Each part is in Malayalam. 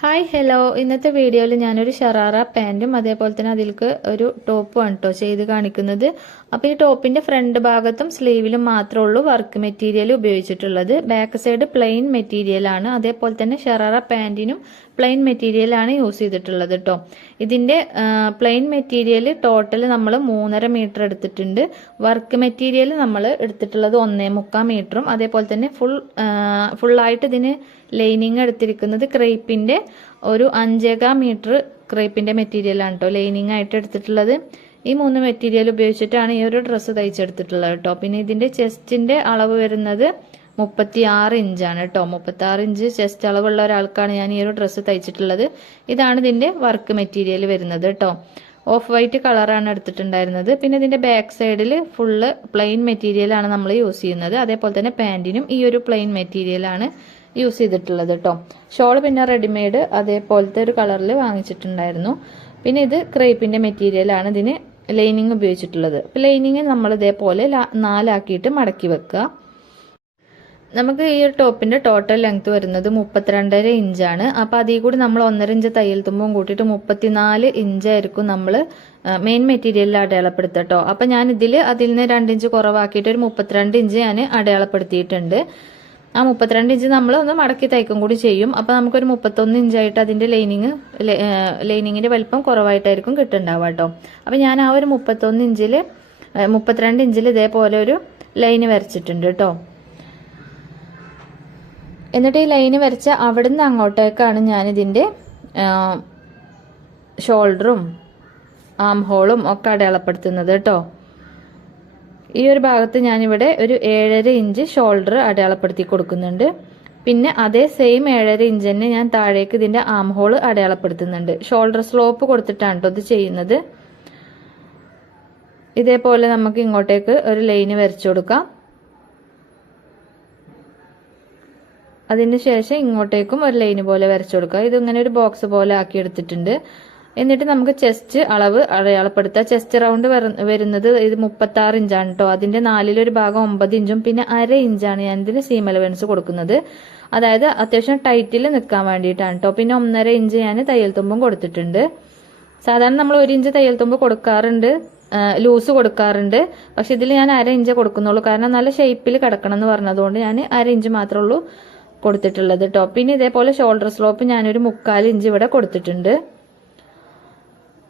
ഹായ് ഹലോ ഇന്നത്തെ വീഡിയോയിൽ ഞാനൊരു ഷറാറ പാന്റും അതേപോലെ തന്നെ അതിൽക്ക് ഒരു ടോപ്പുമാണ് കേട്ടോ ചെയ്ത് കാണിക്കുന്നത്. അപ്പോൾ ഈ ടോപ്പിന്റെ ഫ്രണ്ട് ഭാഗത്തും സ്ലീവിലും മാത്രമേ ഉള്ളൂ വർക്ക് മെറ്റീരിയൽ ഉപയോഗിച്ചിട്ടുള്ളത്. ബാക്ക് സൈഡ് പ്ലെയിൻ മെറ്റീരിയലാണ് അതേപോലെ തന്നെ ഷറാറ പാന്റിനും പ്ലെയിൻ മെറ്റീരിയൽ ആണ് യൂസ് ചെയ്തിട്ടുള്ളത് കേട്ടോ ഇതിന്റെ പ്ലെയിൻ മെറ്റീരിയൽ ടോട്ടൽ നമ്മൾ മൂന്നര മീറ്റർ എടുത്തിട്ടുണ്ട്. വർക്ക് മെറ്റീരിയൽ നമ്മൾ എടുത്തിട്ടുള്ളത് ഒന്നേ മുക്കാൽ മീറ്ററും. അതേപോലെ തന്നെ ഫുൾ ഫുള്ളായിട്ട് ഇതിന് ലൈനിങ് എടുത്തിരിക്കുന്നത് ക്രേപ്പിന്റെ ഒരു അഞ്ചേകാ മീറ്റർ ക്രേപ്പിന്റെ മെറ്റീരിയലാണ് കേട്ടോ ലൈനിങ് ആയിട്ട് എടുത്തിട്ടുള്ളത്. ഈ മൂന്ന് മെറ്റീരിയൽ ഉപയോഗിച്ചിട്ടാണ് ഈ ഒരു ഡ്രസ്സ് തയ്ച്ചെടുത്തിട്ടുള്ളത് കേട്ടോ പിന്നെ ഇതിന്റെ ചെസ്റ്റിന്റെ അളവ് വരുന്നത് മുപ്പത്തി ആറ് ഇഞ്ചാണ് കേട്ടോ. മുപ്പത്തി ആറ് ഇഞ്ച് ചെസ്റ്റ് അളവുള്ള ഒരാൾക്കാണ് ഞാൻ ഈ ഒരു ഡ്രസ്സ് തയ്ച്ചിട്ടുള്ളത്. ഇതാണ് ഇതിന്റെ വർക്ക് മെറ്റീരിയൽ വരുന്നത് കേട്ടോ. ഓഫ് വൈറ്റ് കളറാണ് എടുത്തിട്ടുണ്ടായിരുന്നത്. പിന്നെ ഇതിന്റെ ബാക്ക് സൈഡിൽ ഫുള്ള് പ്ലെയിൻ മെറ്റീരിയൽ ആണ് നമ്മൾ യൂസ് ചെയ്യുന്നത്. അതേപോലെ തന്നെ പാന്റിനും ഈ ഒരു പ്ലെയിൻ മെറ്റീരിയൽ ആണ് യൂസ് ചെയ്തിട്ടുള്ളത് കേട്ടോ. ഷോൾ പിന്നെ റെഡിമെയ്ഡ് അതേപോലത്തെ ഒരു കളറിൽ വാങ്ങിച്ചിട്ടുണ്ടായിരുന്നു. പിന്നെ ഇത് ക്രേപ്പിന്റെ മെറ്റീരിയൽ ആണ് ഇതിന് ലൈനിങ് ഉപയോഗിച്ചിട്ടുള്ളത്. ലൈനിങ് നമ്മൾ ഇതേപോലെ നാലാക്കിയിട്ട് മടക്കി വെക്കുക. നമുക്ക് ഈ ഒരു ടോപ്പിന്റെ ടോട്ടൽ ലെങ്ത് വരുന്നത് മുപ്പത്തിരണ്ടര ഇഞ്ചാണ് അപ്പോൾ അതിൽ കൂടി നമ്മൾ ഒന്നര ഇഞ്ച് തയ്യൽ തുമ്പും കൂട്ടിയിട്ട് മുപ്പത്തിനാല് ഇഞ്ചായിരിക്കും നമ്മൾ മെയിൻ മെറ്റീരിയലിൽ അടയാളപ്പെടുത്തുക കേട്ടോ അപ്പം ഞാൻ ഇതിൽ അതിൽ നിന്ന് രണ്ട് ഇഞ്ച് കുറവാക്കിയിട്ട് ഒരു മുപ്പത്തിരണ്ട് ഇഞ്ച് ഞാൻ അടയാളപ്പെടുത്തിയിട്ടുണ്ട്. ആ മുപ്പത്തിരണ്ട് ഇഞ്ച് നമ്മൾ ഒന്ന് മടക്കി തയ്ക്കും കൂടി ചെയ്യും. അപ്പോൾ നമുക്കൊരു മുപ്പത്തൊന്ന് ഇഞ്ചായിട്ട് അതിന്റെ ലൈനിങ് ലൈനിങ്ങിന്റെ വലിപ്പം കുറവായിട്ടായിരിക്കും കിട്ടുന്നുണ്ടാവുക കേട്ടോ അപ്പോൾ ഞാൻ ആ ഒരു മുപ്പത്തൊന്ന് ഇഞ്ചിൽ മുപ്പത്തിരണ്ട് ഇഞ്ചിൽ ഇതേപോലെ ഒരു ലൈന് വരച്ചിട്ടുണ്ട് കേട്ടോ എന്നിട്ട് ഈ ലൈന് വരച്ച അവിടുന്ന് അങ്ങോട്ടേക്കാണ് ഞാനിതിന്റെ ഷോൾഡറും ആം ഹോളും ഒക്കെ അടയാളപ്പെടുത്തുന്നത് കേട്ടോ. ഈ ഒരു ഭാഗത്ത് ഞാനിവിടെ ഒരു ഏഴര ഇഞ്ച് ഷോൾഡർ അടയാളപ്പെടുത്തി കൊടുക്കുന്നുണ്ട്. പിന്നെ അതേ സെയിം ഏഴര ഇഞ്ച് തന്നെ ഞാൻ താഴേക്ക് ഇതിന്റെ ആം ഹോൾ അടയാളപ്പെടുത്തുന്നുണ്ട്. ഷോൾഡർ സ്ലോപ്പ് കൊടുത്തിട്ടാണ് കേട്ടോ ഇത് ചെയ്യുന്നത്. ഇതേപോലെ നമുക്ക് ഇങ്ങോട്ടേക്ക് ഒരു ലൈന് വരച്ചു കൊടുക്കാം. അതിന് ശേഷം ഇങ്ങോട്ടേക്കും ഒരു ലൈന് പോലെ വരച്ചു കൊടുക്കുക. ഇതിങ്ങനെ ഒരു ബോക്സ് പോലെ ആക്കി എടുത്തിട്ടുണ്ട്. എന്നിട്ട് നമുക്ക് ചെസ്റ്റ് അളവ് അടയാളപ്പെടുത്തുക ചെസ്റ്റ് റൗണ്ട് വരുന്നത് ഇത് മുപ്പത്തി ആറ് ഇഞ്ചാണ് കേട്ടോ അതിന്റെ നാലിലൊരു ഭാഗം ഒമ്പത് ഇഞ്ചും പിന്നെ അര ഇഞ്ചാണ് ഞാൻ ഇതിന് സീം അലവൻസ് കൊടുക്കുന്നത്. അതായത് അത്യാവശ്യം ടൈറ്റിൽ നിൽക്കാൻ വേണ്ടിയിട്ടാണ് കേട്ടോ പിന്നെ ഒന്നര ഇഞ്ച് ഞാൻ തയ്യൽ തുമ്പും കൊടുത്തിട്ടുണ്ട്. സാധാരണ നമ്മൾ ഒരു ഇഞ്ച് തയ്യൽ തുമ്പ് കൊടുക്കാറുണ്ട്. ലൂസ് കൊടുക്കാറുണ്ട്. പക്ഷെ ഇതിൽ ഞാൻ അര ഇഞ്ച് കൊടുക്കുന്നുള്ളൂ. കാരണം നല്ല ഷേപ്പിൽ കിടക്കണം എന്ന് പറഞ്ഞതുകൊണ്ട് ഞാൻ അര ഇഞ്ച് മാത്രമേ ഉള്ളൂ. കൊടുത്തിട്ടുള്ളത് കേട്ടോ പിന്നെ ഇതേപോലെ ഷോൾഡർ സ്ലോപ്പ് ഞാനൊരു മുക്കാൽ ഇഞ്ച് ഇവിടെ കൊടുത്തിട്ടുണ്ട്.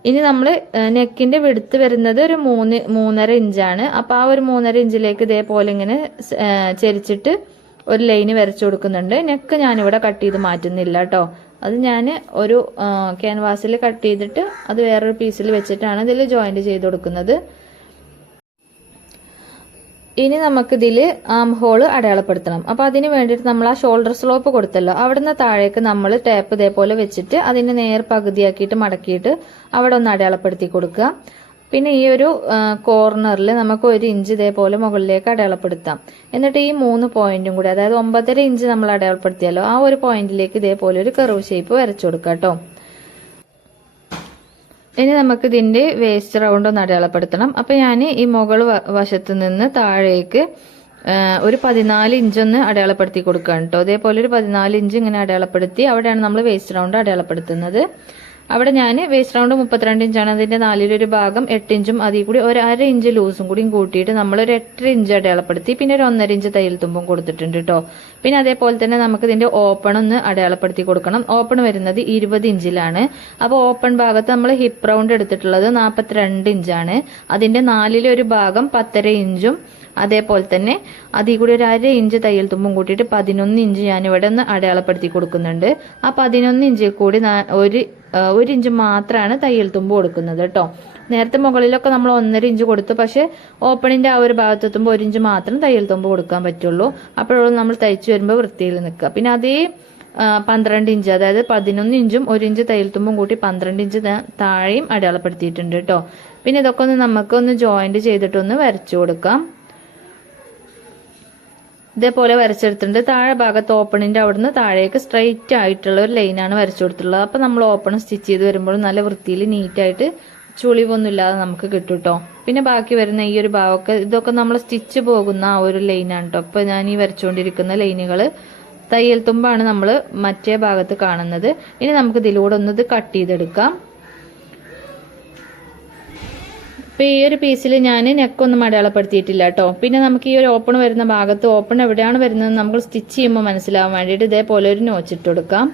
ഇനി നമ്മൾ നെക്കിന്റെ വിടുത്ത് വരുന്നത് ഒരു മൂന്ന് മൂന്നര ഇഞ്ചാണ് അപ്പോൾ ആ ഒരു മൂന്നര ഇഞ്ചിലേക്ക് ഇതേപോലെ ഇങ്ങനെ ചരിച്ചിട്ട് ഒരു ലൈന് വരച്ചു കൊടുക്കുന്നുണ്ട്. നെക്ക് ഞാനിവിടെ കട്ട് ചെയ്ത് മാറ്റുന്നില്ല കേട്ടോ അത് ഞാൻ ഒരു ക്യാൻവാസിൽ കട്ട് ചെയ്തിട്ട് അത് വേറൊരു പീസിൽ വെച്ചിട്ടാണ് ഇതിൽ ജോയിന്റ് ചെയ്ത് കൊടുക്കുന്നത്. ഇനി നമുക്കിതിൽ ആം ഹോൾ അടയാളപ്പെടുത്തണം. അപ്പൊ അതിന് വേണ്ടിയിട്ട് നമ്മൾ ആ ഷോൾഡർ സ്ലോപ്പ് കൊടുത്തല്ലോ. അവിടുന്ന് താഴേക്ക് നമ്മൾ ടേപ്പ് ഇതേപോലെ വെച്ചിട്ട് അതിന് നേർ പകുതിയാക്കിയിട്ട് മടക്കിയിട്ട് അവിടെ ഒന്ന് അടയാളപ്പെടുത്തി കൊടുക്കുക. പിന്നെ ഈ ഒരു കോർണറിൽ നമുക്ക് ഒരു ഇഞ്ച് ഇതേപോലെ മുകളിലേക്ക് അടയാളപ്പെടുത്താം. എന്നിട്ട് ഈ മൂന്ന് പോയിന്റും കൂടി അതായത് ഒമ്പതര ഇഞ്ച് നമ്മൾ അടയാളപ്പെടുത്തിയല്ലോ ആ ഒരു പോയിന്റിലേക്ക് ഇതേപോലെ ഒരു കർവ് ഷേപ്പ് വരച്ചു കൊടുക്കാം കേട്ടോ ഇനി നമുക്ക് ഇതിന്റെ വേസ്റ്റ് റൗണ്ട് ഒന്ന് അടയാളപ്പെടുത്തണം. അപ്പൊ ഞാൻ ഈ മുകൾ വശത്ത് നിന്ന് താഴേക്ക് ഒരു പതിനാല് ഇഞ്ചൊന്ന് അടയാളപ്പെടുത്തി കൊടുക്കുകയാണ് കേട്ടോ അതേപോലെ ഒരു പതിനാല് ഇഞ്ച് ഇങ്ങനെ അടയാളപ്പെടുത്തി അവിടെയാണ് നമ്മൾ വേസ്റ്റ് റൗണ്ട് അടയാളപ്പെടുത്തുന്നത്. അവിടെ ഞാൻ വേസ്റ്റ് റൗണ്ട് മുപ്പത്തിരണ്ട് ഇഞ്ചാണ് അതിന്റെ നാലിലൊരു ഭാഗം എട്ട് ഇഞ്ചും അതിൽ കൂടി ഒരു അര ഇഞ്ച് ലൂസും കൂടി കൂട്ടിയിട്ട് നമ്മൾ ഒരു എട്ടര ഇഞ്ച് അടയാളപ്പെടുത്തി. പിന്നെ ഒരു ഒന്നര ഇഞ്ച് തയ്യൽ തുമ്പും കൊടുത്തിട്ടുണ്ട് കേട്ടോ പിന്നെ അതേപോലെ തന്നെ നമുക്ക് ഇതിന്റെ ഓപ്പൺ ഒന്ന് അടയാളപ്പെടുത്തി കൊടുക്കണം. ഓപ്പൺ വരുന്നത് ഇരുപത് ഇഞ്ചിലാണ് അപ്പോൾ ഓപ്പൺ ഭാഗത്ത് നമ്മൾ ഹിപ്പ് റൗണ്ട് എടുത്തിട്ടുള്ളത് നാൽപ്പത്തിരണ്ട് ഇഞ്ചാണ് അതിന്റെ നാലിലൊരു ഭാഗം പത്തര ഇഞ്ചും അതേപോലെ തന്നെ അതിൽ കൂടി ഒരു അര ഇഞ്ച് തയ്യൽ തുമ്പും കൂട്ടിയിട്ട് പതിനൊന്ന് ഇഞ്ച് ഞാൻ ഇവിടെ ഒന്ന് അടയാളപ്പെടുത്തി കൊടുക്കുന്നുണ്ട്. ആ പതിനൊന്ന് ഇഞ്ചിൽ കൂടി ഒരു ഒരു ഇഞ്ച് മാത്രമാണ് തയ്യൽ തുമ്പ് കൊടുക്കുന്നത് കേട്ടോ നേരത്തെ മുകളിലൊക്കെ നമ്മൾ ഒന്നര ഇഞ്ച് കൊടുത്തു. പക്ഷെ ഓപ്പണിന്റെ ആ ഒരു ഭാഗത്തെത്തുമ്പോൾ ഒരു ഇഞ്ച് മാത്രം തയ്യൽ തുമ്പ് കൊടുക്കാൻ പറ്റുള്ളൂ. അപ്പോഴും നമ്മൾ തയ്ച്ചു വരുമ്പോൾ വൃത്തിയിൽ നിൽക്കുക. പിന്നെ അതേ പന്ത്രണ്ട് ഇഞ്ച് അതായത് പതിനൊന്ന് ഇഞ്ചും ഒരു ഇഞ്ച് തയ്യൽ തുമ്പും കൂട്ടി പന്ത്രണ്ട് ഇഞ്ച് താഴെയും അടയാളപ്പെടുത്തിയിട്ടുണ്ട് കേട്ടോ പിന്നെ ഇതൊക്കെ ഒന്ന് നമുക്കൊന്ന് ജോയിന്റ് ചെയ്തിട്ടൊന്ന് വരച്ചു കൊടുക്കാം. ഇതേപോലെ വരച്ചെടുത്തിട്ടുണ്ട്. താഴെ ഭാഗത്ത് ഓപ്പണിന്റെ അവിടുന്ന് താഴേക്ക് സ്ട്രൈറ്റ് ആയിട്ടുള്ള ഒരു ലൈനാണ് വരച്ചു കൊടുത്തിട്ടുള്ളത്. അപ്പൊ നമ്മൾ ഓപ്പൺ സ്റ്റിച്ച് ചെയ്ത് വരുമ്പോൾ നല്ല വൃത്തിയിൽ നീറ്റായിട്ട് ചുളിവൊന്നും ഇല്ലാതെ നമുക്ക് കിട്ടും കേട്ടോ പിന്നെ ബാക്കി വരുന്ന ഈ ഒരു ഭാഗമൊക്കെ ഇതൊക്കെ നമ്മൾ സ്റ്റിച്ച് പോകുന്ന ആ ഒരു ലൈനാണ് കേട്ടോ അപ്പൊ ഞാൻ ഈ വരച്ചുകൊണ്ടിരിക്കുന്ന ലൈനുകൾ തയ്യൽ തുമ്പാണ് നമ്മൾ മറ്റേ ഭാഗത്ത് കാണുന്നത്. ഇനി നമുക്ക് ഇതിലൂടെ ഒന്ന് ഇത് കട്ട് ചെയ്തെടുക്കാം. ഇപ്പൊ ഈ ഒരു പീസിൽ ഞാൻ നെക്കൊന്നും അടയാളപ്പെടുത്തിയിട്ടില്ല കേട്ടോ പിന്നെ നമുക്ക് ഈ ഒരു ഓപ്പൺ വരുന്ന ഭാഗത്ത് ഓപ്പൺ എവിടെയാണ് വരുന്നത് നമ്മൾ സ്റ്റിച്ച് ചെയ്യുമ്പോൾ മനസ്സിലാവാൻ വേണ്ടിയിട്ട് ഇതേപോലെ ഒരു നോച്ചിട്ട് കൊടുക്കാം.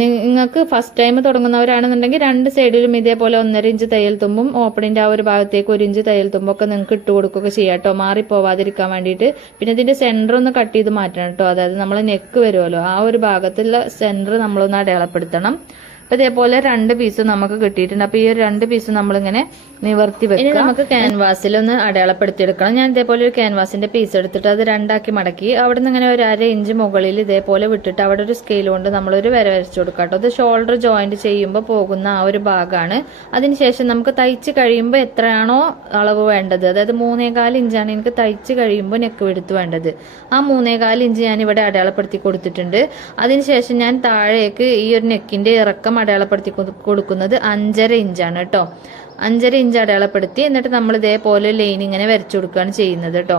നിങ്ങൾക്ക് ഫസ്റ്റ് ടൈം തുടങ്ങുന്നവരാണെന്നുണ്ടെങ്കിൽ രണ്ട് സൈഡിലും ഇതേപോലെ ഒന്നര ഇഞ്ച് തയ്യൽ തുമ്പും ഓപ്പണിന്റെ ആ ഒരു ഭാഗത്തേക്ക് ഒരു ഇഞ്ച് തയ്യൽ തുമ്പൊക്കെ നിങ്ങൾക്ക് ഇട്ട് കൊടുക്കുകയൊക്കെ ചെയ്യാം കേട്ടോ മാറിപ്പോവാതിരിക്കാൻ വേണ്ടിയിട്ട്. പിന്നെ ഇതിന്റെ സെന്റർ ഒന്ന് കട്ട് ചെയ്ത് മാറ്റണം കേട്ടോ അതായത് നമ്മൾ നെക്ക് വരുമല്ലോ. ആ ഒരു ഭാഗത്തുള്ള സെന്റർ നമ്മളൊന്ന് അടയാളപ്പെടുത്തണം. അപ്പൊ ഇതേപോലെ രണ്ട് പീസ് നമുക്ക് കിട്ടിയിട്ടുണ്ട്. അപ്പൊ ഈ ഒരു രണ്ട് പീസ് നമ്മളിങ്ങനെ നിവർത്തി വെക്കുക. നമുക്ക് ക്യാൻവാസിൽ ഒന്ന് അടയാളപ്പെടുത്തി എടുക്കണം ഞാൻ ഇതേപോലെ ഒരു ക്യാൻവാസിന്റെ പീസ് എടുത്തിട്ട് അത് രണ്ടാക്കി മടക്കി അവിടെ നിന്ന് ഇങ്ങനെ ഒരു അര ഇഞ്ച് മുകളിൽ ഇതേപോലെ വിട്ടിട്ട് അവിടെ ഒരു സ്കെയിൽ കൊണ്ട് നമ്മളൊരു വര വരച്ചു കൊടുക്കാം കേട്ടോ. അത് ഷോൾഡർ ജോയിന്റ് ചെയ്യുമ്പോൾ പോകുന്ന ആ ഒരു ഭാഗമാണ് അതിനുശേഷം നമുക്ക് തയ്ച്ച് കഴിയുമ്പോൾ എത്രയാണോ അളവ് വേണ്ടത്? അതായത് മൂന്നേകാൽ ഇഞ്ചാണ് എനിക്ക് തയ്ച്ച് കഴിയുമ്പോൾ നെക്ക് വെടുത്ത് വേണ്ടത്. ആ മൂന്നേകാൽ ഇഞ്ച് ഞാൻ ഇവിടെ അടയാളപ്പെടുത്തി കൊടുത്തിട്ടുണ്ട്. അതിനുശേഷം ഞാൻ താഴേക്ക് ഈ ഒരു നെക്കിന്റെ ഇറക്കം അടയാളപ്പെടുത്തി കൊടുക്കുന്നത് അഞ്ചര ഇഞ്ചാണ് കേട്ടോ അഞ്ചര ഇഞ്ച് അടയാളപ്പെടുത്തി എന്നിട്ട് നമ്മൾ ഇതേപോലെ ലൈൻ ഇങ്ങനെ വരച്ചു കൊടുക്കുകയാണ് ചെയ്യുന്നത് കേട്ടോ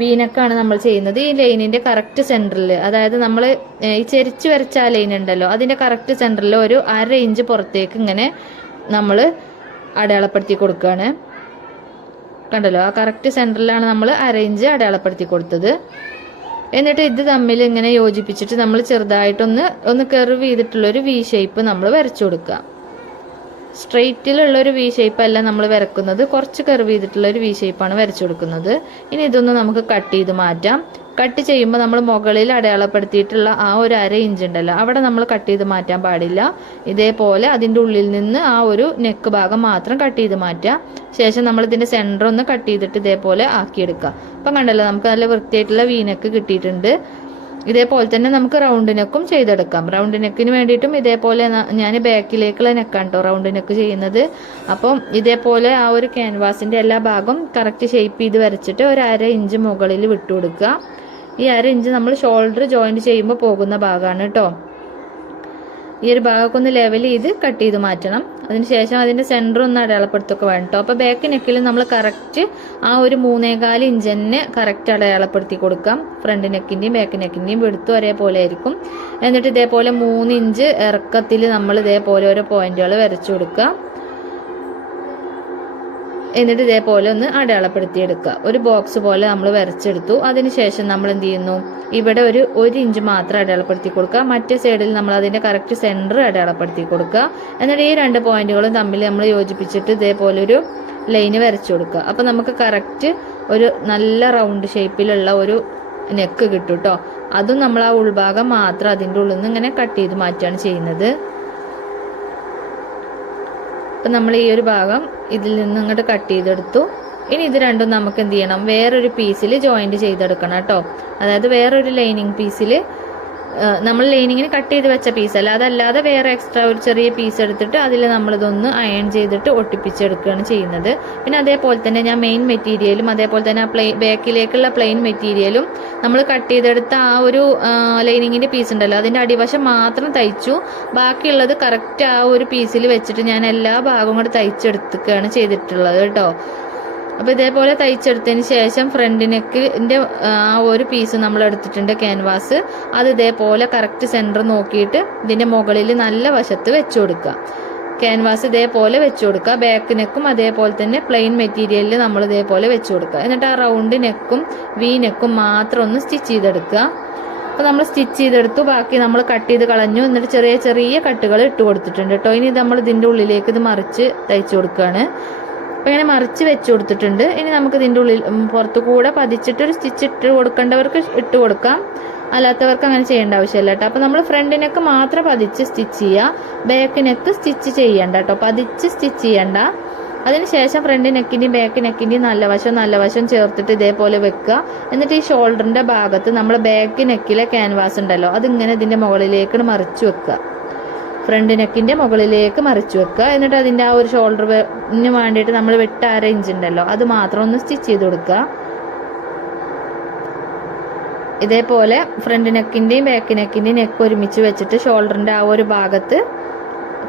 വീനക്കാണ് നമ്മൾ ചെയ്യുന്നത്. ഈ ലൈനിന്റെ കറക്റ്റ് സെന്ററിൽ അതായത് നമ്മൾ ഈ ചെരിച്ച് വരച്ച ആ ലൈൻ ഉണ്ടല്ലോ അതിന്റെ കറക്റ്റ് സെന്ററിൽ ഒരു അര ഇഞ്ച് പുറത്തേക്ക് ഇങ്ങനെ നമ്മൾ അടയാളപ്പെടുത്തി കൊടുക്കുകയാണ്. കണ്ടല്ലോ? ആ കറക്റ്റ് സെന്ററിലാണ് നമ്മൾ അര ഇഞ്ച് അടയാളപ്പെടുത്തി കൊടുത്തത്. എന്നിട്ട് ഇത് തമ്മിൽ ഇങ്ങനെ യോജിപ്പിച്ചിട്ട് നമ്മൾ ചെറുതായിട്ടൊന്ന് ഒന്ന് കെർവ് ചെയ്തിട്ടുള്ളൊരു വി ഷേപ്പ് നമ്മൾ വരച്ചു കൊടുക്കുക. സ്ട്രെയിറ്റിലുള്ള ഒരു വി ഷേപ്പ് അല്ല നമ്മൾ വരക്കുന്നത്. കുറച്ച് കർവ് ചെയ്തിട്ടുള്ള ഒരു വി ഷേപ്പാണ് വരച്ചു കൊടുക്കുന്നത്. ഇനി ഇതൊന്ന് നമുക്ക് കട്ട് ചെയ്ത് മാറ്റാം. കട്ട് ചെയ്യുമ്പോൾ നമ്മൾ മുകളിൽ അടയാളപ്പെടുത്തിയിട്ടുള്ള ആ ഒരു അര ഇഞ്ച് ഉണ്ടല്ലോ. അവിടെ നമ്മൾ കട്ട് ചെയ്ത് മാറ്റാൻ പാടില്ല. ഇതേപോലെ അതിന്റെ ഉള്ളിൽ നിന്ന് ആ ഒരു നെക്ക് ഭാഗം മാത്രം കട്ട് ചെയ്ത് മാറ്റുക. ശേഷം നമ്മൾ ഇതിന്റെ സെന്റർ ഒന്ന് കട്ട് ചെയ്തിട്ട് ഇതേപോലെ ആക്കിയെടുക്കുക. അപ്പം കണ്ടല്ലോ നമുക്ക് നല്ല വൃത്തിയായിട്ടുള്ള വീനക്ക് കിട്ടിയിട്ടുണ്ട്. ഇതേപോലെ തന്നെ നമുക്ക് റൗണ്ട് നെക്കും ചെയ്തെടുക്കാം. റൗണ്ട് നെക്കിന് വേണ്ടിയിട്ടും ഇതേപോലെ ഞാൻ ബാക്കിലേക്കുള്ള നെക്കാണ് കേട്ടോ റൗണ്ട് നെക്ക് ചെയ്യുന്നത്. അപ്പം ഇതേപോലെ ആ ഒരു ക്യാൻവാസിന്റെ എല്ലാ ഭാഗവും കറക്റ്റ് ഷേപ്പ് ചെയ്ത് വരച്ചിട്ട് ഒരു അര ഇഞ്ച് മുകളിൽ വിട്ടു കൊടുക്കുക ഈ അര ഇഞ്ച് നമ്മൾ ഷോൾഡർ ജോയിന്റ് ചെയ്യുമ്പോൾ പോകുന്ന ഭാഗമാണ് കേട്ടോ ഈ ഒരു ഭാഗമൊക്കെ ഒന്ന് ലെവൽ ചെയ്ത് കട്ട് ചെയ്ത് മാറ്റണം. അതിനുശേഷം അതിന്റെ സെന്റർ ഒന്ന് അടയാളപ്പെടുത്തൊക്കെ വേണം കേട്ടോ അപ്പൊ ബാക്ക് നെക്കിൽ നമ്മൾ കറക്റ്റ് ആ ഒരു മൂന്നേകാൽ ഇഞ്ച് തന്നെ കറക്റ്റ് അടയാളപ്പെടുത്തി കൊടുക്കാം. ഫ്രണ്ട് നെക്കിന്റെയും ബാക്ക് നെക്കിന്റെയും വെടുത്തും ഒരേപോലെ ആയിരിക്കും. എന്നിട്ട് ഇതേപോലെ മൂന്ന് ഇഞ്ച് ഇറക്കത്തിൽ നമ്മൾ ഇതേപോലെ ഓരോ പോയിന്റുകൾ വരച്ചു കൊടുക്കുക. എന്നിട്ട് ഇതേപോലെ ഒന്ന് അടയാളപ്പെടുത്തി എടുക്കുക ഒരു ബോക്സ് പോലെ നമ്മൾ വരച്ചെടുത്തു. അതിനുശേഷം നമ്മൾ എന്ത് ചെയ്യുന്നു? ഇവിടെ ഒരു ഒരു ഇഞ്ച് മാത്രം അടയാളപ്പെടുത്തി കൊടുക്കുക. മറ്റേ സൈഡിൽ നമ്മൾ അതിന്റെ കറക്റ്റ് സെന്റർ അടയാളപ്പെടുത്തി കൊടുക്കുക. എന്നിട്ട് ഈ രണ്ട് പോയിന്റുകളും തമ്മിൽ നമ്മൾ യോജിപ്പിച്ചിട്ട് ഇതേപോലെ ഒരു ലൈൻ വരച്ചു കൊടുക്കുക. അപ്പൊ നമുക്ക് കറക്റ്റ് ഒരു നല്ല റൗണ്ട് ഷേപ്പിലുള്ള ഒരു നെക്ക് കിട്ടും കേട്ടോ അതും നമ്മൾ ആ ഉൾഭാഗം മാത്രം അതിന്റെ ഉള്ളിൽ നിന്ന് ഇങ്ങനെ കട്ട് ചെയ്ത് മാറ്റുകയാണ് ചെയ്യുന്നത്. അപ്പം നമ്മൾ ഈ ഒരു ഭാഗം ഇതിൽ നിന്ന് ഇങ്ങോട്ട് കട്ട് ചെയ്തെടുത്തു. ഇനി ഇത് രണ്ടും നമുക്ക് എന്ത് ചെയ്യണം? വേറൊരു പീസിൽ ജോയിന്റ് ചെയ്തെടുക്കണം കേട്ടോ. അതായത് വേറൊരു ലൈനിങ് പീസിൽ നമ്മൾ ലൈനിങ്ങിന് കട്ട് ചെയ്ത് വെച്ച പീസ് അല്ല. അതല്ലാതെ വേറെ എക്സ്ട്രാ ഒരു ചെറിയ പീസ് എടുത്തിട്ട് അതിൽ നമ്മളിതൊന്ന് അയൺ ചെയ്തിട്ട് ഒട്ടിപ്പിച്ചെടുക്കുകയാണ് ചെയ്യുന്നത്. പിന്നെ അതേപോലെ തന്നെ ഞാൻ മെയിൻ മെറ്റീരിയലും അതേപോലെ തന്നെ ആ പ്ലെയിൻ ബാക്കിലേക്കുള്ള പ്ലെയിൻ മെറ്റീരിയലും നമ്മൾ കട്ട് ചെയ്തെടുത്ത ആ ഒരു ലൈനിങ്ങിന്റെ പീസ് ഉണ്ടല്ലോ അതിന്റെ അടിവശം മാത്രം തയ്ച്ചു. ബാക്കിയുള്ളത് കറക്റ്റ് ആ ഒരു പീസിൽ വെച്ചിട്ട് ഞാൻ എല്ലാ ഭാഗവും കൂടെ തയ്ച്ചെടുക്കുകയാണ് ചെയ്തിട്ടുള്ളത് കേട്ടോ. അപ്പൊ ഇതേപോലെ തയ്ച്ചെടുത്തതിന് ശേഷം ഫ്രണ്ട് നെക്കിന്റെ ആ ഒരു പീസ് നമ്മൾ എടുത്തിട്ടുണ്ട് ക്യാൻവാസ് അത് ഇതേപോലെ കറക്റ്റ് സെന്റർ നോക്കിയിട്ട് ഇതിന്റെ മുകളിൽ നല്ല വശത്ത് വെച്ചു കൊടുക്കുക. ക്യാൻവാസ് ഇതേപോലെ വെച്ചു കൊടുക്കുക. ബാക്ക് നെക്കും അതേപോലെ തന്നെ പ്ലെയിൻ മെറ്റീരിയലിൽ നമ്മൾ ഇതേപോലെ വെച്ചു കൊടുക്കുക. എന്നിട്ട് ആ റൗണ്ട് നെക്കും വി നെക്കും മാത്രം ഒന്ന് സ്റ്റിച്ച് ചെയ്തെടുക്കുക. അപ്പോൾ നമ്മൾ സ്റ്റിച്ച് ചെയ്തെടുത്തു. ബാക്കി നമ്മൾ കട്ട് ചെയ്ത് കളഞ്ഞു. എന്നിട്ട് ചെറിയ ചെറിയ കട്ടുകൾ ഇട്ട് കൊടുത്തിട്ടുണ്ട് കേട്ടോ. ഇനി നമ്മൾ ഇതിന്റെ ഉള്ളിലേക്ക് ഇത് മറിച്ച് തയ്ച്ചു കൊടുക്കുകയാണ്. അപ്പൊ ഇങ്ങനെ മറിച്ച് വെച്ച് കൊടുത്തിട്ടുണ്ട്. ഇനി നമുക്ക് ഇതിന്റെ ഉള്ളിൽ പുറത്തു കൂടെ പതിച്ചിട്ട് ഒരു സ്റ്റിച്ച് ഇട്ട് കൊടുക്കേണ്ടവർക്ക് ഇട്ട് കൊടുക്കാം. അല്ലാത്തവർക്ക് അങ്ങനെ ചെയ്യേണ്ട ആവശ്യമില്ല കേട്ടോ. അപ്പം നമ്മൾ ഫ്രണ്ടിനൊക്കെ മാത്രം പതിച്ച് സ്റ്റിച്ച് ചെയ്യുക ബാക്കിനൊക്കെ സ്റ്റിച്ച് ചെയ്യണ്ട കേട്ടോ. പതിച്ച് സ്റ്റിച്ച് ചെയ്യണ്ട. അതിനുശേഷം ഫ്രണ്ട് നെക്കിന്റെയും ബാക്ക് നെക്കിന്റെയും നല്ല വശം നല്ല വശം ചേർത്തിട്ട് ഇതേപോലെ വെക്കുക. എന്നിട്ട് ഈ ഷോൾഡറിന്റെ ഭാഗത്ത് നമ്മൾ ബാക്ക് നെക്കിലെ ക്യാൻവാസ് ഉണ്ടല്ലോ അതിങ്ങനെ ഇതിന്റെ മുകളിലേക്ക് മറിച്ച് വെക്കുക. ഫ്രണ്ട് നെക്കിന്റെ മുകളിലേക്ക് മറിച്ചു വെക്കുക. എന്നിട്ട് അതിന്റെ ആ ഒരു ഷോൾഡറിന് വേണ്ടിയിട്ട് നമ്മൾ വെട്ട അര ഇഞ്ച് ഉണ്ടല്ലോ. അത് മാത്രം ഒന്ന് സ്റ്റിച്ച് ചെയ്ത് കൊടുക്കുക. ഇതേപോലെ ഫ്രണ്ട് നെക്കിന്റെയും ബാക്ക് നെക്കിന്റെയും നെക്ക് ഒരുമിച്ച് വെച്ചിട്ട് ഷോൾഡറിന്റെ ആ ഒരു ഭാഗത്ത്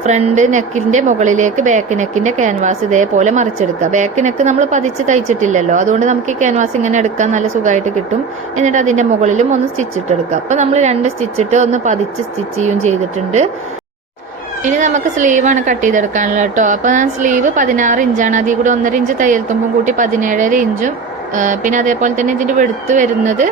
ഫ്രണ്ട് നെക്കിന്റെ മുകളിലേക്ക് ബാക്ക് നെക്കിന്റെ ക്യാൻവാസ് ഇതേപോലെ മറിച്ചെടുക്കുക. ബാക്ക് നെക്ക് നമ്മൾ പതിച്ച് തയ്ച്ചിട്ടില്ലല്ലോ. അതുകൊണ്ട് നമുക്ക് ഈ ക്യാൻവാസ് ഇങ്ങനെ എടുക്കാൻ നല്ല സുഖമായിട്ട് കിട്ടും. എന്നിട്ട് അതിന്റെ മുകളിലും ഒന്ന് സ്റ്റിച്ചിട്ടെടുക്കുക അപ്പൊ നമ്മൾ രണ്ട് സ്റ്റിച്ചിട്ട് ഒന്ന് പതിച്ച് സ്റ്റിച്ച് ചെയ്യുകയും ചെയ്തിട്ടുണ്ട്. ഇനി നമുക്ക് സ്ലീവ് ആണ് കട്ട് ചെയ്തെടുക്കാനുള്ളത് കേട്ടോ. അപ്പൊ ഞാൻ സ്ലീവ് പതിനാറ് ഇഞ്ചാണ് അതിൽ കൂടി ഒന്നര ഇഞ്ച് തയ്യൽ തുമ്പും കൂട്ടി പതിനേഴര ഇഞ്ചും പിന്നെ അതേപോലെ തന്നെ ഇതിന്റെ വെടുത്ത് വരുന്നത്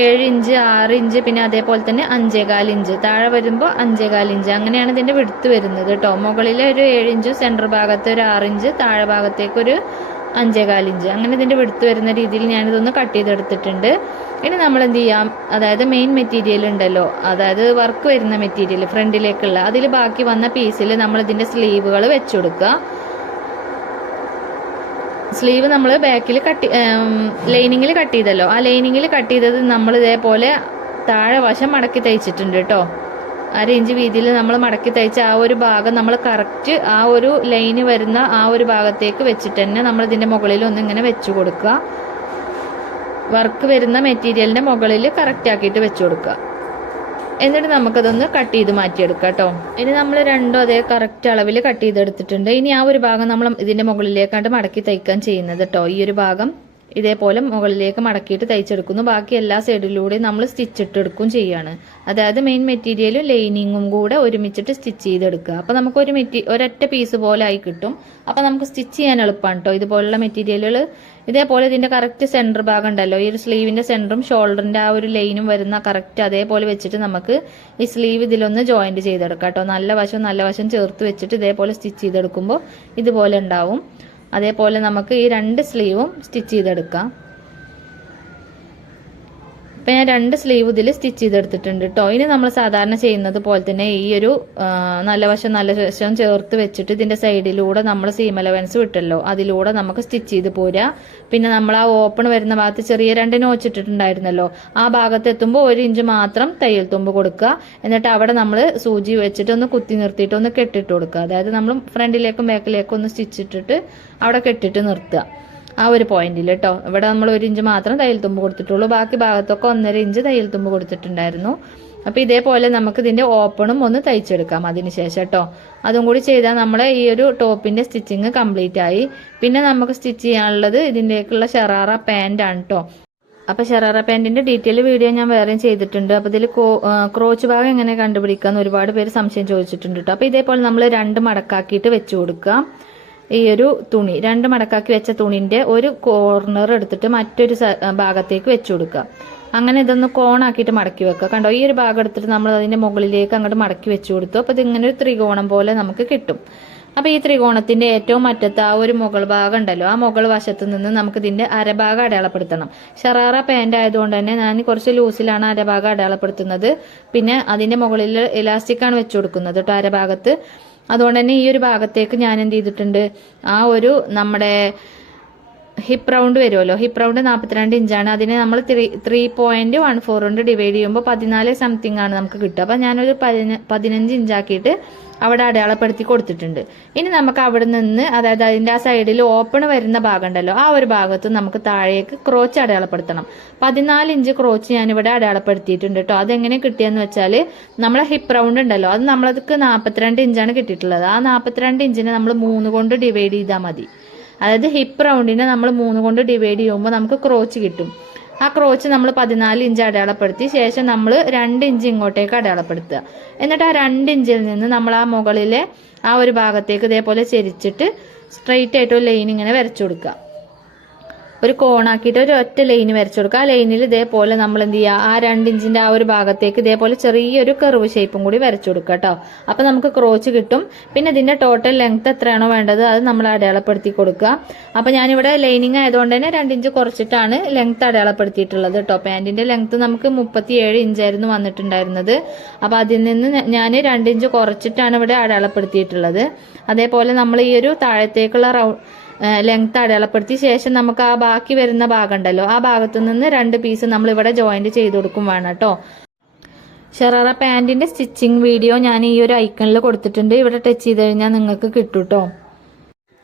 ഏഴ് ഇഞ്ച് ആറ് ഇഞ്ച് പിന്നെ അതേപോലെ തന്നെ അഞ്ചേകാൽ ഇഞ്ച് താഴെ വരുമ്പോൾ അഞ്ചേകാൽ ഇഞ്ച് അങ്ങനെയാണ് ഇതിന്റെ വെടുത്ത് വരുന്നത് കേട്ടോ. മുകളിൽ ഒരു ഏഴ് ഇഞ്ചും സെന്റർ ഭാഗത്ത് ഒരു ആറ് ഇഞ്ച് താഴെ ഭാഗത്തേക്ക് ഇഞ്ച്. അങ്ങനെ ഇതിന്റെ വെടുത്ത് വരുന്ന രീതിയിൽ ഞാനിതൊന്ന് കട്ട് ചെയ്തെടുത്തിട്ടുണ്ട്. ഇനി നമ്മൾ എന്ത് ചെയ്യാം? അതായത് മെയിൻ മെറ്റീരിയൽ ഉണ്ടല്ലോ. അതായത് വർക്ക് വരുന്ന മെറ്റീരിയൽ ഫ്രണ്ടിലേക്കുള്ള അതിൽ ബാക്കി വന്ന പീസിൽ നമ്മൾ ഇതിന്റെ സ്ലീവുകൾ വെച്ചുകൊടുക്കുക സ്ലീവ് നമ്മൾ ബാക്കിൽ കട്ട് ലൈനിങ്ങിൽ കട്ട് ചെയ്തല്ലോ. ആ ലൈനിങ്ങിൽ കട്ട് ചെയ്തത് നമ്മൾ ഇതേപോലെ താഴെ വശം മടക്കി തയ്ച്ചിട്ടുണ്ട് കേട്ടോ അര ഇഞ്ച് വീതിയിൽ നമ്മൾ മടക്കി തയ്ച്ച ആ ഒരു ഭാഗം നമ്മൾ കറക്റ്റ് ആ ഒരു ലൈന് വരുന്ന ആ ഒരു ഭാഗത്തേക്ക് വെച്ചിട്ട് തന്നെ നമ്മൾ ഇതിന്റെ മുകളിൽ ഒന്ന് ഇങ്ങനെ വെച്ചു കൊടുക്കുക. വർക്ക് വരുന്ന മെറ്റീരിയലിന്റെ മുകളിൽ കറക്റ്റ് ആക്കിയിട്ട് വെച്ചു കൊടുക്കുക. എന്നിട്ട് നമുക്കതൊന്ന് കട്ട് ചെയ്ത് മാറ്റിയെടുക്കാം കേട്ടോ. ഇനി നമ്മൾ രണ്ടും അതേ കറക്റ്റ് അളവിൽ കട്ട് ചെയ്തെടുത്തിട്ടുണ്ട്. ഇനി ആ ഒരു ഭാഗം നമ്മൾ ഇതിന്റെ മുകളിലേക്കാണ്ട് മടക്കി തയ്ക്കാൻ ചെയ്യുന്നത് കേട്ടോ. ഈ ഒരു ഭാഗം ഇതേപോലെ മുകളിലേക്ക് മടക്കിയിട്ട് തയ്ച്ചെടുക്കുന്നു. ബാക്കി എല്ലാ സൈഡിലൂടെയും നമ്മൾ സ്റ്റിച്ച് ഇട്ടെടുക്കും ചെയ്യാണ്. അതായത് മെയിൻ മെറ്റീരിയലും ലൈനിങ്ങും കൂടെ ഒരുമിച്ചിട്ട് സ്റ്റിച്ച് ചെയ്തെടുക്കുക. അപ്പൊ നമുക്ക് ഒരു മെറ്റീ ഒരൊറ്റ പീസ് പോലെ ആയി കിട്ടും. അപ്പൊ നമുക്ക് സ്റ്റിച്ച് ചെയ്യാൻ എളുപ്പമാണ് കേട്ടോ ഇതുപോലുള്ള മെറ്റീരിയലുകൾ ഇതേപോലെ ഇതിന്റെ കറക്റ്റ് സെന്റർ ഭാഗം ഉണ്ടല്ലോ. ഈ ഒരു സ്ലീവിന്റെ സെന്ററും ഷോൾഡറിന്റെ ആ ഒരു ലൈനും വരുന്ന കറക്റ്റ് അതേപോലെ വെച്ചിട്ട് നമുക്ക് ഈ സ്ലീവ് ഇതിലൊന്ന് ജോയിന്റ് ചെയ്തെടുക്കാം കേട്ടോ നല്ല വശം നല്ല വശം ചേർത്ത് വെച്ചിട്ട് ഇതേപോലെ സ്റ്റിച്ച് ചെയ്തെടുക്കുമ്പോൾ ഇതുപോലെ ഉണ്ടാവും. അതേപോലെ നമുക്ക് ഈ രണ്ട് സ്ലീവും സ്റ്റിച്ച് ചെയ്തെടുക്കാം. ഇപ്പം ഞാൻ രണ്ട് സ്ലീവ് ഇതിൽ സ്റ്റിച്ച് ചെയ്തെടുത്തിട്ടുണ്ട് കേട്ടോ ഇനി നമ്മൾ സാധാരണ ചെയ്യുന്നത് പോലെ തന്നെ ഈ ഒരു നല്ല വശം നല്ല വശം ചേർത്ത് വെച്ചിട്ട് ഇതിന്റെ സൈഡിലൂടെ നമ്മൾ സീം അലവൻസ് വിട്ടല്ലോ. അതിലൂടെ നമുക്ക് സ്റ്റിച്ച് ചെയ്ത് പോരാ. പിന്നെ നമ്മൾ ആ ഓപ്പൺ വരുന്ന ഭാഗത്ത് ചെറിയ രണ്ട് നോച്ച് ഇട്ടിട്ടുണ്ടായിരുന്നല്ലോ. ആ ഭാഗത്ത് എത്തുമ്പോൾ ഒരു ഇഞ്ച് മാത്രം തയ്യൽ തുമ്പ് കൊടുക്കുക. എന്നിട്ട് അവിടെ നമ്മൾ സൂചി വെച്ചിട്ട് ഒന്ന് കുത്തി നിർത്തിയിട്ട് ഒന്ന് കെട്ടിട്ട് കൊടുക്കുക. അതായത് നമ്മൾ ഫ്രണ്ടിലേക്കും ബാക്കിലേക്കും ഒന്ന് സ്റ്റിച്ച് ഇട്ടിട്ട് അവിടെ കെട്ടിട്ട് നിർത്തുക. ആ ഒരു പോയിന്റിൽ കേട്ടോ ഇവിടെ നമ്മൾ ഒരു ഇഞ്ച് മാത്രം തയ്യൽ തുമ്പ് കൊടുത്തിട്ടുള്ളൂ. ബാക്കി ഭാഗത്തൊക്കെ ഒന്നര ഇഞ്ച് തയ്യൽ തുമ്പ് കൊടുത്തിട്ടുണ്ടായിരുന്നു. അപ്പൊ ഇതേപോലെ നമുക്ക് ഇതിന്റെ ഓപ്പണും ഒന്ന് തയ്ച്ചെടുക്കാം അതിനുശേഷം കേട്ടോ അതും കൂടി ചെയ്താൽ നമ്മളെ ഈ ഒരു ടോപ്പിന്റെ സ്റ്റിച്ചിങ് കംപ്ലീറ്റ് ആയി. പിന്നെ നമുക്ക് സ്റ്റിച്ച് ചെയ്യാനുള്ളത് ഇതിന്റേക്കുള്ള ഷെറാറ പാന്റ് ആണ് കേട്ടോ അപ്പൊ ഷെറാറ പാന്റിന്റെ ഡീറ്റെയിൽ വീഡിയോ ഞാൻ വേറെയും ചെയ്തിട്ടുണ്ട്. അപ്പൊ ഇതിൽ ക്രോച്ച് ഭാഗം എങ്ങനെ കണ്ടുപിടിക്കാന്ന് ഒരുപാട് പേര് സംശയം ചോദിച്ചിട്ടുണ്ട് കേട്ടോ അപ്പൊ ഇതേപോലെ നമ്മൾ രണ്ട് മടക്കാക്കിയിട്ട് വെച്ചു കൊടുക്കുക ഈ ഒരു തുണി രണ്ട് മടക്കാക്കി വെച്ച തുണിന്റെ ഒരു കോർണർ എടുത്തിട്ട് മറ്റൊരു ഭാഗത്തേക്ക് വെച്ചു കൊടുക്കുക. അങ്ങനെ ഇതൊന്ന് കോണാക്കിയിട്ട് മടക്കി വെക്കുക. കണ്ടോ ഈ ഒരു ഭാഗം എടുത്തിട്ട് നമ്മൾ അതിന്റെ മുകളിലേക്ക് അങ്ങോട്ട് മടക്കി വെച്ചു കൊടുത്തു. അപ്പൊ ഇതിങ്ങനെ ഒരു ത്രികോണം പോലെ നമുക്ക് കിട്ടും. അപ്പൊ ഈ ത്രികോണത്തിന്റെ ഏറ്റവും അറ്റത്ത് ആ ഒരു മുകൾ ഭാഗം ഉണ്ടല്ലോ ആ മുകൾ വശത്ത് നിന്ന് നമുക്ക് ഇതിന്റെ അരഭാഗം അടയാളപ്പെടുത്തണം. ഷറാറ പാന്റ് ആയതുകൊണ്ട് തന്നെ ഞാൻ കുറച്ച് ലൂസിലാണ് അരഭാഗം അടയാളപ്പെടുത്തുന്നത്. പിന്നെ അതിന്റെ മുകളിൽ ഇലാസ്റ്റിക് ആണ് വെച്ചു കൊടുക്കുന്നത് കേട്ടോ അരഭാഗത്ത്. അതുകൊണ്ട് തന്നെ ഈ ഒരു ഭാഗത്തേക്ക് ഞാൻ എന്ത് ചെയ്തിട്ടുണ്ട്? ആ ഒരു നമ്മുടെ ഹിപ്പ് റൗണ്ട് വരുമല്ലോ. ഹിപ്പ് റൗണ്ട് നാൽപ്പത്തിരണ്ട് ഇഞ്ചാണ്. അതിനെ നമ്മൾ three three point one four കൊണ്ട് ഡിവൈഡ് ചെയ്യുമ്പോൾ പതിനാല് സംതിങ് ആണ് നമുക്ക് കിട്ടുക. അപ്പം ഞാനൊരു പതിന പതിനഞ്ച് ഇഞ്ചാക്കിയിട്ട് അവിടെ അടയാളപ്പെടുത്തി കൊടുത്തിട്ടുണ്ട്. ഇനി നമുക്ക് അവിടെ നിന്ന് അതായത് അതിന്റെ ആ സൈഡിൽ ഓപ്പൺ വരുന്ന ഭാഗം ഉണ്ടല്ലോ ആ ഒരു ഭാഗത്ത് നമുക്ക് താഴേക്ക് ക്രോച്ച് അടയാളപ്പെടുത്തണം. പതിനാല് ഇഞ്ച് ക്രോച്ച് ഞാനിവിടെ അടയാളപ്പെടുത്തിയിട്ടുണ്ട് കേട്ടോ. അതെങ്ങനെ കിട്ടിയെന്ന് വെച്ചാൽ നമ്മളെ ഹിപ്പ് റൗണ്ട് ഉണ്ടല്ലോ അത് നമ്മളതൊക്കെ നാൽപ്പത്തിരണ്ട് ഇഞ്ചാണ് കിട്ടിയിട്ടുള്ളത്. ആ നാൽപ്പത്തിരണ്ട് ഇഞ്ചിനെ നമ്മൾ മൂന്ന് കൊണ്ട് ഡിവൈഡ് ചെയ്താൽ മതി. അതായത് ഹിപ്പ് റൗണ്ടിനെ നമ്മൾ മൂന്ന് കൊണ്ട് ഡിവൈഡ് ചെയ്യുമ്പോൾ നമുക്ക് ക്രോച്ച് കിട്ടും. ആ ക്രോച്ച് നമ്മൾ പതിനാല് ഇഞ്ച് അടയാളപ്പെടുത്തി ശേഷം നമ്മൾ രണ്ട് ഇഞ്ച് ഇങ്ങോട്ടേക്ക് അടയാളപ്പെടുത്തുക. എന്നിട്ട് ആ രണ്ട് ഇഞ്ചിൽ നിന്ന് നമ്മൾ ആ മുകളിലെ ആ ഒരു ഭാഗത്തേക്ക് ഇതേപോലെ ചെരിച്ചിട്ട് സ്ട്രെയിറ്റ് ആയിട്ട് ഒരു ലൈൻ ഇങ്ങനെ വരച്ചു കൊടുക്കുക. ഒരു കോണാക്കിയിട്ട് ഒരു ഒറ്റ ലൈൻ വരച്ചു കൊടുക്കുക. ആ ലൈനിൽ ഇതേപോലെ നമ്മൾ എന്ത് ചെയ്യുക? ആ രണ്ട് ഇഞ്ചിന്റെ ആ ഒരു ഭാഗത്തേക്ക് ഇതേപോലെ ചെറിയൊരു കർവ് ഷേപ്പും കൂടി വരച്ചു കൊടുക്കുക കേട്ടോ അപ്പൊ നമുക്ക് ക്രോച്ച് കിട്ടും. പിന്നെ ഇതിന്റെ ടോട്ടൽ ലെങ്ത് എത്രയാണോ വേണ്ടത് അത് നമ്മൾ അടയാളപ്പെടുത്തി കൊടുക്കുക. അപ്പൊ ഞാനിവിടെ ലൈനിങ് ആയതുകൊണ്ട് തന്നെ രണ്ട് ഇഞ്ച് കുറച്ചിട്ടാണ് ലെങ്ത് അടയാളപ്പെടുത്തിയിട്ടുള്ളത് കേട്ടോ പാന്റിന്റെ ലെങ്ത് നമുക്ക് മുപ്പത്തിയേഴ് ഇഞ്ചായിരുന്നു വന്നിട്ടുണ്ടായിരുന്നത്. അപ്പൊ അതിൽ നിന്ന് ഞാൻ രണ്ട് ഇഞ്ച് കുറച്ചിട്ടാണ് ഇവിടെ അടയാളപ്പെടുത്തിയിട്ടുള്ളത്. അതേപോലെ നമ്മൾ ഈ ഒരു താഴത്തേക്കുള്ള റൗ ലെങ്ത് അടയാളപ്പെടുത്തിയ ശേഷം നമുക്ക് ആ ബാക്കി വരുന്ന ഭാഗം ഉണ്ടല്ലോ ആ ഭാഗത്തു നിന്ന് രണ്ട് പീസ് നമ്മൾ ഇവിടെ ജോയിന്റ് ചെയ്ത് കൊടുക്കും വേണം കേട്ടോ. ഷെറാറ പാന്റിന്റെ സ്റ്റിച്ചിങ് വീഡിയോ ഞാൻ ഈ ഒരു ഐക്കണിൽ കൊടുത്തിട്ടുണ്ട്. ഇവിടെ ടച്ച് ചെയ്ത് കഴിഞ്ഞാൽ നിങ്ങൾക്ക് കിട്ടും കേട്ടോ.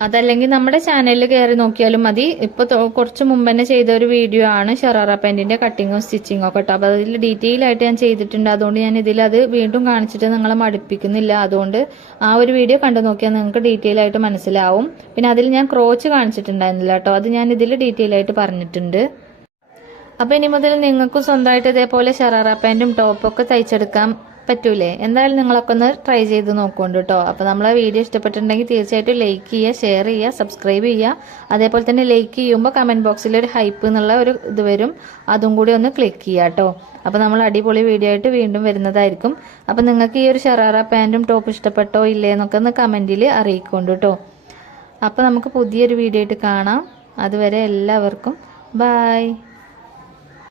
അതല്ലെങ്കിൽ നമ്മുടെ ചാനലിൽ കയറി നോക്കിയാലും മതി. ഇപ്പൊ കുറച്ച് മുമ്പ് തന്നെ ചെയ്ത ഒരു വീഡിയോ ആണ് ഷറാറ പാൻറിന്റെ കട്ടിങ്ങും സ്റ്റിച്ചിങ്ങും ഒക്കെ കേട്ടോ അപ്പൊ അതിൽ ഡീറ്റെയിൽ ആയിട്ട് ഞാൻ ചെയ്തിട്ടുണ്ട്. അതുകൊണ്ട് ഞാൻ ഇതിൽ അത് വീണ്ടും കാണിച്ചിട്ട് നിങ്ങളെ മടുപ്പിക്കുന്നില്ല. അതുകൊണ്ട് ആ ഒരു വീഡിയോ കണ്ടു നോക്കിയാൽ നിങ്ങൾക്ക് ഡീറ്റെയിൽ ആയിട്ട് മനസ്സിലാവും. പിന്നെ അതിൽ ഞാൻ ക്രോച്ച് കാണിച്ചിട്ടുണ്ടായിരുന്നില്ല കേട്ടോ അത് ഞാൻ ഇതിൽ ഡീറ്റെയിൽ ആയിട്ട് പറഞ്ഞിട്ടുണ്ട്. അപ്പൊ ഇനി മുതൽ നിങ്ങൾക്കും സ്വന്തമായിട്ട് ഇതേപോലെ ഷറാറ പാന്റും ടോപ്പൊക്കെ തയ്ച്ചെടുക്കാൻ പറ്റൂലേ. എന്തായാലും നിങ്ങളൊക്കെ ഒന്ന് ട്രൈ ചെയ്ത് നോക്കുന്നുണ്ട് കേട്ടോ അപ്പോൾ നമ്മളെ വീഡിയോ ഇഷ്ടപ്പെട്ടിട്ടുണ്ടെങ്കിൽ തീർച്ചയായിട്ടും ലൈക്ക് ചെയ്യുക ഷെയർ ചെയ്യുക സബ്സ്ക്രൈബ് ചെയ്യുക. അതേപോലെ തന്നെ ലൈക്ക് ചെയ്യുമ്പോൾ കമന്റ് ബോക്സിൽ ഒരു ഹൈപ്പ് എന്നുള്ള ഒരു ഇത് വരും. അതും കൂടി ഒന്ന് ക്ലിക്ക് ചെയ്യുക കേട്ടോ അപ്പോൾ നമ്മൾ അടിപൊളി വീഡിയോ ആയിട്ട് വീണ്ടും വരുന്നതായിരിക്കും. അപ്പോൾ നിങ്ങൾക്ക് ഈ ഒരു ഷറാറ പാന്റും ടോപ്പ് ഇഷ്ടപ്പെട്ടോ ഇല്ലേ എന്നൊക്കെ ഒന്ന് കമന്റിൽ അറിയിക്കൊണ്ട് കേട്ടോ അപ്പോൾ നമുക്ക് പുതിയൊരു വീഡിയോ ആയിട്ട് കാണാം. അതുവരെ എല്ലാവർക്കും ബായ്